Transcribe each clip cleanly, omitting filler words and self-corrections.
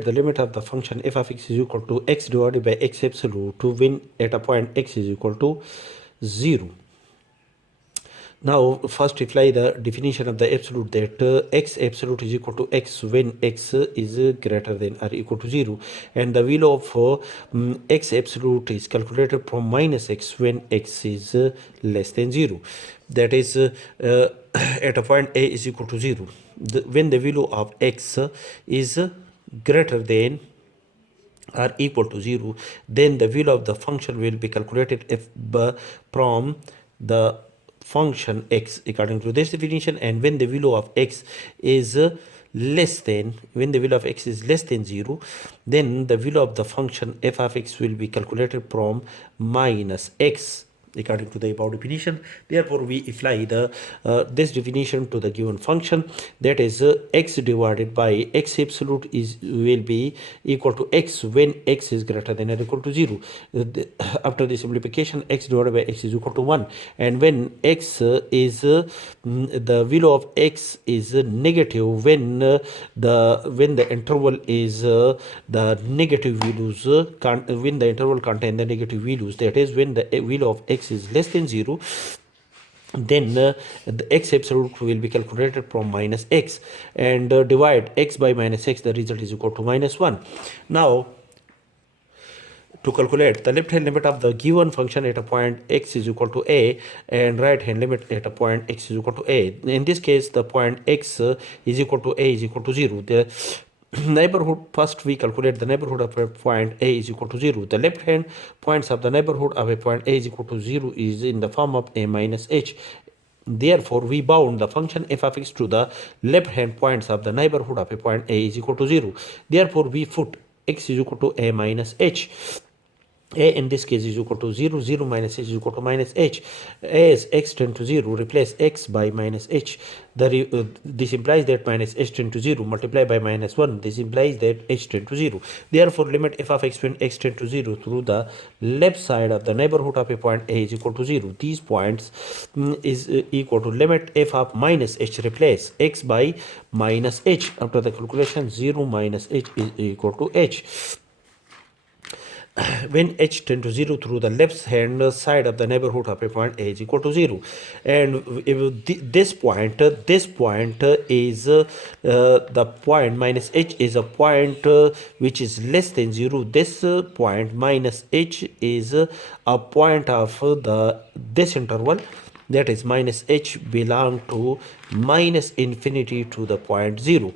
the limit of the function f of x is equal to x divided by x absolute to when at a point x is equal to 0. Now first apply the definition of the absolute that x absolute is equal to x when x is greater than or equal to 0, and the value of x absolute is calculated from minus x when x is less than 0. That is at a point a is equal to 0. When the value of x is greater than or equal to 0, then the value of the function will be calculated from the function x according to this definition. And when the value of x is less than 0, then the value of the function f of x will be calculated from minus x according to the above definition. Therefore, we apply the this definition to the given function, that is x divided by x absolute will be equal to x when x is greater than or equal to 0. After the simplification, x divided by x is equal to 1, and when x is the value of x is negative when the interval is the negative values when the interval contain the negative values, that is when the value of x is less than 0, then the x absolute will be calculated from minus x, and divide x by minus x, the result is equal to minus 1. Now to calculate the left hand limit of the given function at a point x is equal to a, and right hand limit at a point x is equal to a. In this case, the point x is equal to a is equal to 0. The neighborhood, first we calculate the neighborhood of a point a is equal to 0. The left hand points of the neighborhood of a point a is equal to 0 is in the form of a minus h. Therefore, we bound the function f of x to the left hand points of the neighborhood of a point a is equal to 0. Therefore, we put x is equal to a minus h. A in this case is equal to 0, 0 minus h is equal to minus h. As x tend to 0, replace x by minus h. This implies that minus h tend to 0 multiplied by minus 1. This implies that h tend to 0. Therefore, limit f of x when x tend to 0 through the left side of the neighborhood of a point a is equal to 0. These points is equal to limit f of minus h, replace x by minus h. After the calculation, 0 minus h is equal to h. When h tend to 0 through the left hand side of the neighborhood of a point a is equal to 0, and this point is the point minus h is a point which is less than 0. This point minus h is a point of this interval, that is minus h belong to minus infinity to the point 0.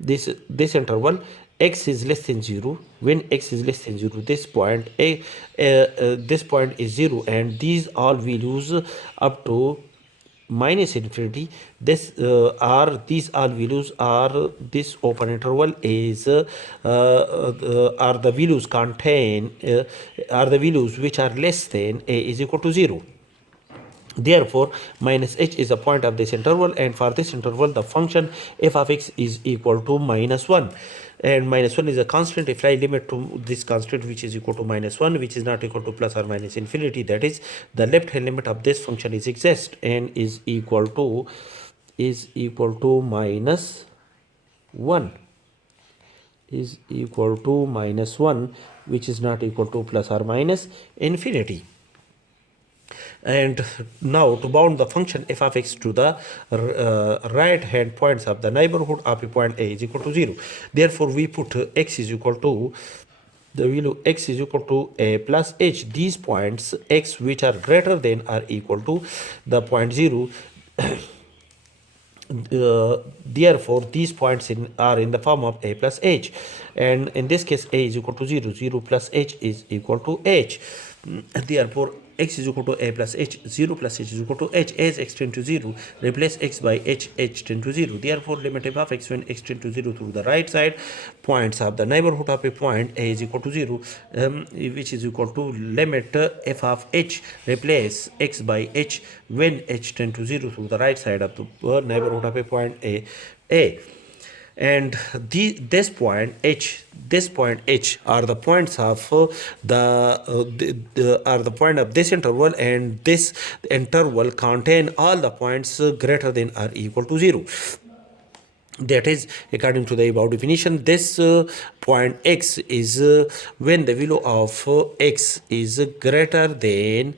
This interval x is less than 0. When x is less than 0, this point this point is 0, and these all values up to minus infinity, these all values are this open interval is are the values contain are the values which are less than a is equal to 0. Therefore, minus h is a point of this interval, and for this interval the function f of x is equal to minus 1, and minus 1 is a constant. Apply limit to this constant, which is equal to minus 1, which is not equal to plus or minus infinity, that is the left hand limit of this function is exist and is equal to minus 1, is equal to minus 1, which is not equal to plus or minus infinity. And now to bound the function f of x to the right hand points of the neighborhood of a point a is equal to 0. Therefore, we put x is equal to the value x is equal to a plus h. These points x which are greater than or equal to the point 0. Therefore, these points are in the form of a plus h, and in this case a is equal to 0, 0 plus h is equal to h. Therefore, x is equal to a plus h, 0 plus h is equal to h. As x tend to 0, replace x by h, h tend to 0. Therefore, limit f of x when x tend to 0 through the right side points of the neighborhood of a point a is equal to 0, which is equal to limit f of h, replace x by h when h tend to 0 through the right side of the neighborhood of a point a. And this point h are the points of are the point of this interval, and this interval contain all the points greater than or equal to 0. That is, according to the above definition, this point x is when the value of x is greater than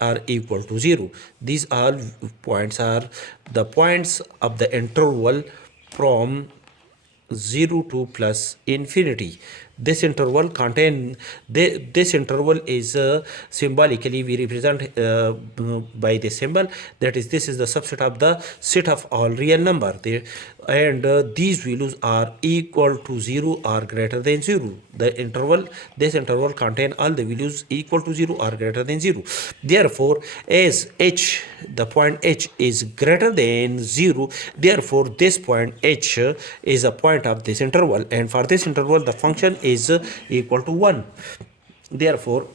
or equal to 0. These all points are the points of the interval from 0 to plus infinity. This interval this interval is symbolically we represent by the symbol, that is, this is the subset of the set of all real number and these values are equal to 0 or greater than 0. This interval contain all the values equal to 0 or greater than 0. Therefore, as h, the point h is greater than 0, therefore this point h is a point of this interval, and for this interval the function is equal to 1. Therefore,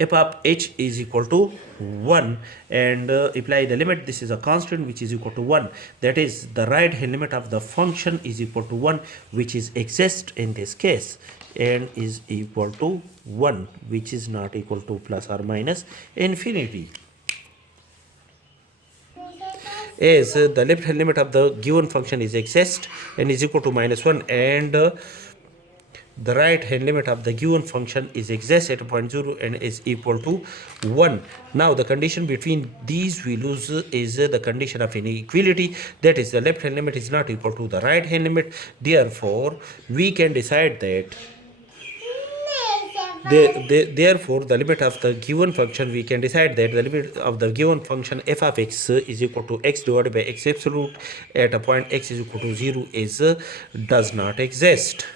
f of h is equal to 1, and apply the limit. This is a constant which is equal to 1, that is, the right hand limit of the function is equal to 1, which is exists in this case, and is equal to 1, which is not equal to plus or minus infinity. As the left hand limit of the given function is exist and is equal to minus 1, and the right hand limit of the given function is exists at 0 and is equal to 1. Now the condition between these values is the condition of inequality, that is, the left hand limit is not equal to the right hand limit. Therefore, we can decide that therefore the limit of the given function, we can decide that the limit of the given function f of x is equal to x divided by x absolute at a point x is equal to 0 is does not exist.